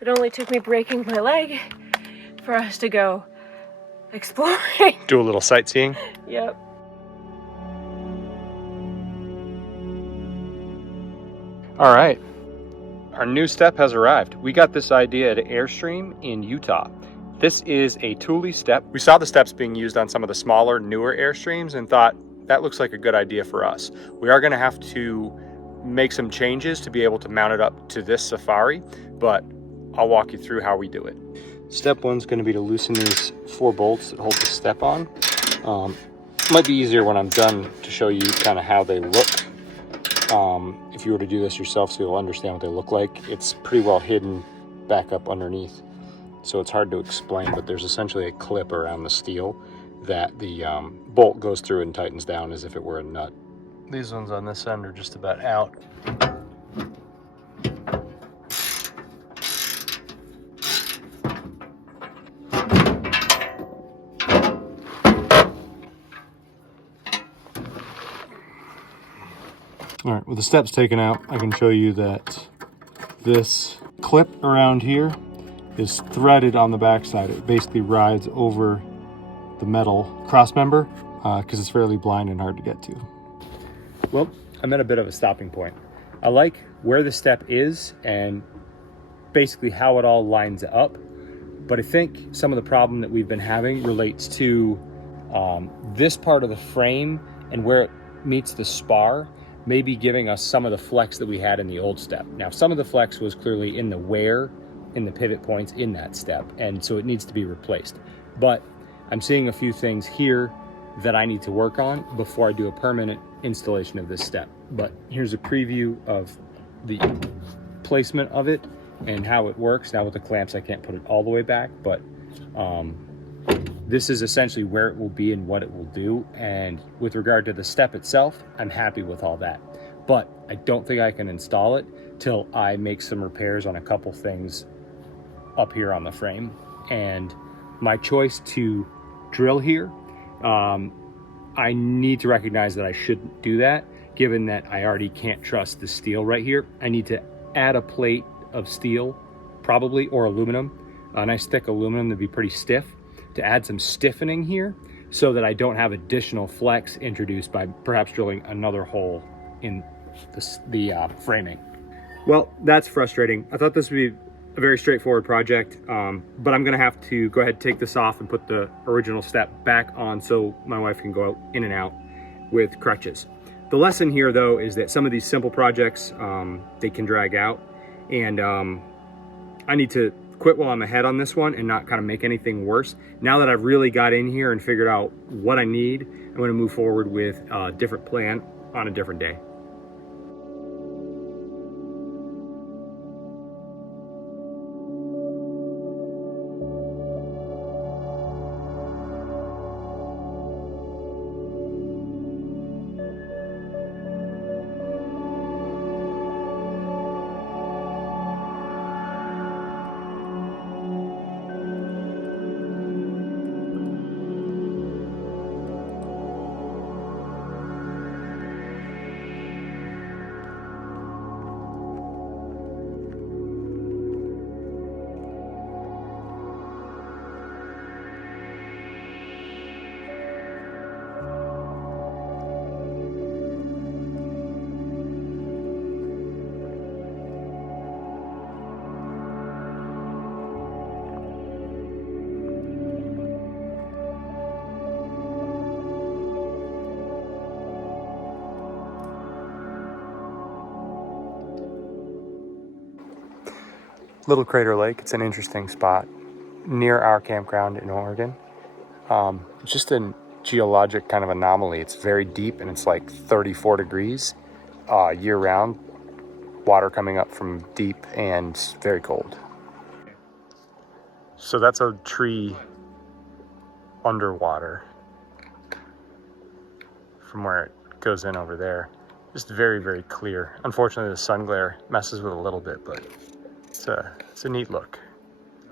It only took me breaking my leg for us to go exploring. Do a little sightseeing. Yep. All right, our new step has arrived. We got this idea at Airstream in Utah. This is a Thule step. We saw the steps being used on some of the smaller, newer Airstreams and thought that looks like a good idea for us. We are gonna have to make some changes to be able to mount it up to this Safari, but I'll walk you through how we do it. Step one's gonna be to loosen these 4 bolts that hold the step on. Might be easier when I'm done to show you kind of how they look. If you were to do this yourself so you'll understand what they look like. It's pretty well hidden back up underneath, so it's hard to explain, but there's essentially a clip around the steel that the bolt goes through and tightens down as if it were a nut. These ones on this end are just about out. All right, with the steps taken out, I can show you that this clip around here is threaded on the backside. It basically rides over the metal cross member because it's fairly blind and hard to get to. Well, I'm at a bit of a stopping point. I like where the step is and basically how it all lines up, but I think some of the problem that we've been having relates to this part of the frame and where it meets the spar, maybe giving us some of the flex that we had in the old step. Now, some of the flex was clearly in the wear, in the pivot points in that step, and so it needs to be replaced. But I'm seeing a few things here that I need to work on before I do a permanent installation of this step. But here's a preview of the placement of it and how it works. Now with the clamps, I can't put it all the way back, but this is essentially where it will be and what it will do. And with regard to the step itself, I'm happy with all that. But I don't think I can install it till I make some repairs on a couple things up here on the frame. And my choice to drill here, I need to recognize that I shouldn't do that, given that I already can't trust the steel right here. I need to add a plate of steel, probably, or aluminum, a nice thick aluminum to be pretty stiff, to add some stiffening here so that I don't have additional flex introduced by perhaps drilling another hole in the framing. Well, that's frustrating. I thought this would be a very straightforward project, but I'm gonna have to go ahead and take this off and put the original step back on so my wife can go in and out with crutches. The lesson here though is that some of these simple projects, they can drag out, and I need to quit while I'm ahead on this one and not kind of make anything worse. Now that I've really got in here and figured out what I need, I'm gonna move forward with a different plan on a different day. Little Crater Lake, it's an interesting spot near our campground in Oregon. It's just a geologic kind of anomaly. It's very deep and it's like 34 degrees year round. Water coming up from deep and very cold. So that's a tree underwater from where it goes in over there. Just very, very clear. Unfortunately, the sun glare messes with it a little bit, but it's a neat look.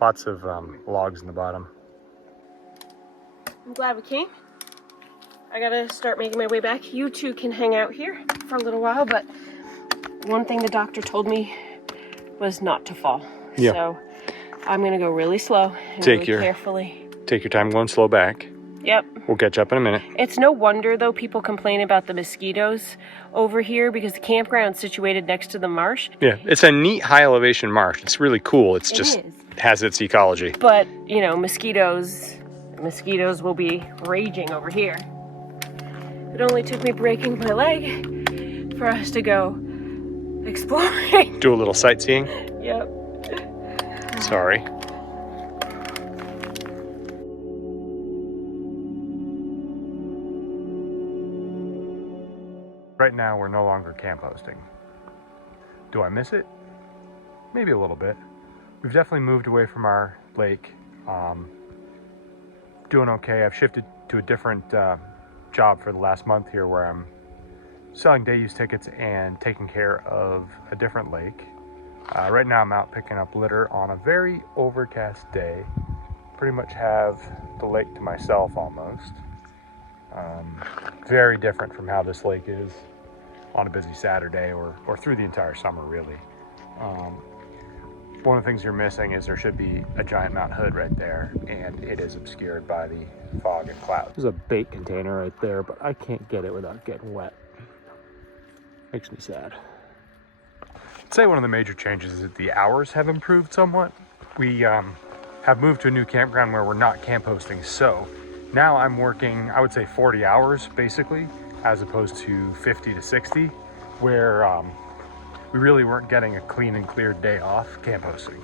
Lots of logs in the bottom. I'm glad we came. I gotta start making my way back. You two can hang out here for a little while, but one thing the doctor told me was not to fall. Yeah. So I'm gonna go really slow and really carefully. Take your time going slow back. Yep. We'll catch up in a minute. It's no wonder, though, people complain about the mosquitoes over here because the campground's situated next to the marsh. Yeah, it's a neat high elevation marsh. It's really cool. It has its ecology. But, you know, mosquitoes will be raging over here. It only took me breaking my leg for us to go exploring. Do a little sightseeing? Yep. Sorry. Right now, we're no longer camp hosting. Do I miss it? Maybe a little bit. We've definitely moved away from our lake. Doing okay. I've shifted to a different job for the last month here where I'm selling day use tickets and taking care of a different lake. Right now I'm out picking up litter on a very overcast day. Pretty much have the lake to myself almost. Very different from how this lake is on a busy Saturday or through the entire summer, really. One of the things you're missing is there should be a giant Mount Hood right there, and it is obscured by the fog and clouds. There's a bait container right there, but I can't get it without getting wet. Makes me sad. I'd say one of the major changes is that the hours have improved somewhat. We have moved to a new campground where we're not camp hosting, so now I'm working, I would say 40 hours basically, as opposed to 50 to 60, where we really weren't getting a clean and clear day off camp hosting.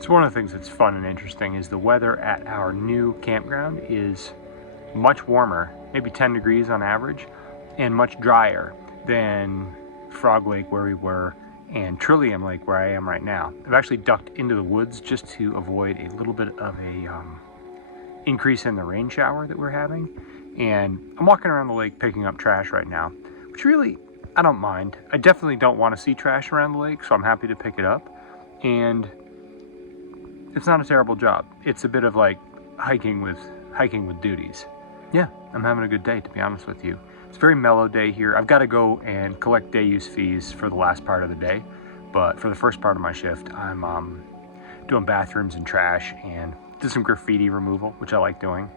So one of the things that's fun and interesting is the weather at our new campground is much warmer, maybe 10 degrees on average, and much drier than Frog Lake where we were and Trillium Lake where I am right now. I've actually ducked into the woods just to avoid a little bit of a increase in the rain shower that we're having. And I'm walking around the lake picking up trash right now, which really, I don't mind. I definitely don't want to see trash around the lake, so I'm happy to pick it up. And it's not a terrible job. It's a bit of like hiking with duties. Yeah, I'm having a good day, to be honest with you. It's a very mellow day here. I've got to go and collect day use fees for the last part of the day, but for the first part of my shift, I'm doing bathrooms and trash and did some graffiti removal, which I like doing.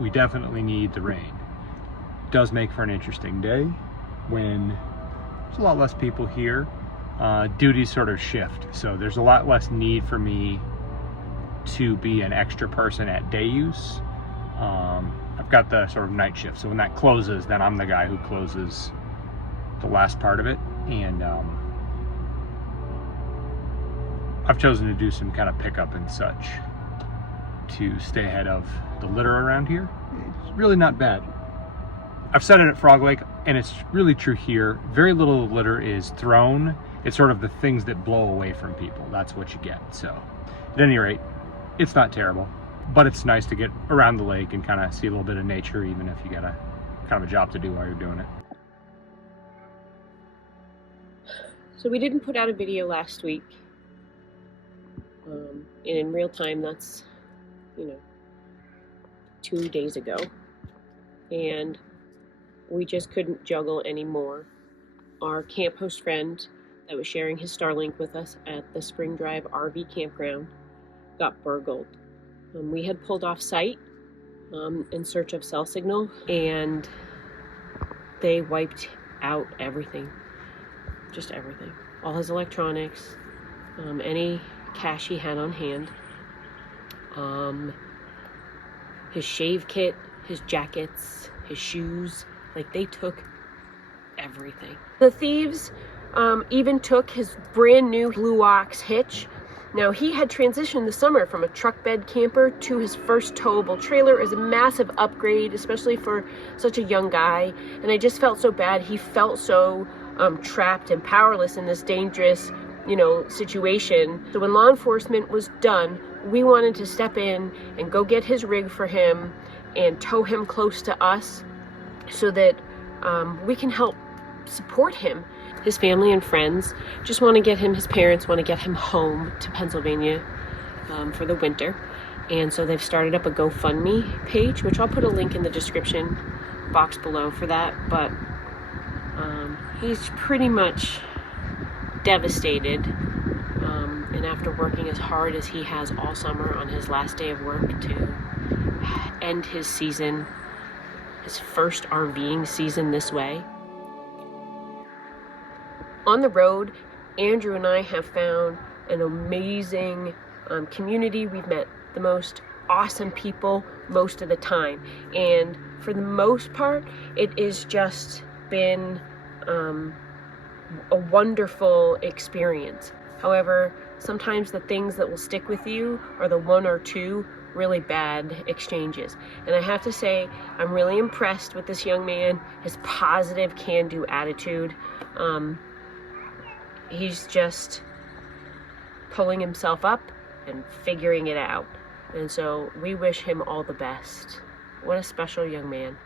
We definitely need the rain. It does make for an interesting day when there's a lot less people here. Duties sort of shift, so there's a lot less need for me to be an extra person at day use. I've got the sort of night shift, so when that closes, then I'm the guy who closes the last part of it. And I've chosen to do some kind of pickup and such to stay ahead of the litter around here. It's really not bad. I've said it at Frog Lake, and it's really true here. Very little litter is thrown. It's sort of the things that blow away from people. That's what you get. So at any rate, it's not terrible, but it's nice to get around the lake and kind of see a little bit of nature, even if you got a kind of a job to do while you're doing it. So we didn't put out a video last week. And in real time, that's, 2 days ago. And we just couldn't juggle anymore. Our camp host friend that was sharing his Starlink with us at the Spring Drive RV campground got burgled. We had pulled off site in search of cell signal, and they wiped out everything. Just everything. All his electronics, any cash he had on hand, his shave kit, his jackets, his shoes. Like, they took everything. The thieves even took his brand new Blue Ox hitch Now, he had transitioned this summer from a truck bed camper to his first towable trailer. It was a massive upgrade, especially for such a young guy. And I just felt so bad. He felt so trapped and powerless in this dangerous, situation. So when law enforcement was done, we wanted to step in and go get his rig for him and tow him close to us so that we can help support him. His family and friends just want to get him, his parents want to get him home to Pennsylvania for the winter. And so they've started up a GoFundMe page, which I'll put a link in the description box below for that. But he's pretty much devastated. And after working as hard as he has all summer on his last day of work to end his season, his first RVing season this way. On the road, Andrew and I have found an amazing community. We've met the most awesome people most of the time. And for the most part, it has just been a wonderful experience. However, sometimes the things that will stick with you are the one or two really bad exchanges. And I have to say, I'm really impressed with this young man, his positive can-do attitude. He's just pulling himself up and figuring it out. And so we wish him all the best. What a special young man.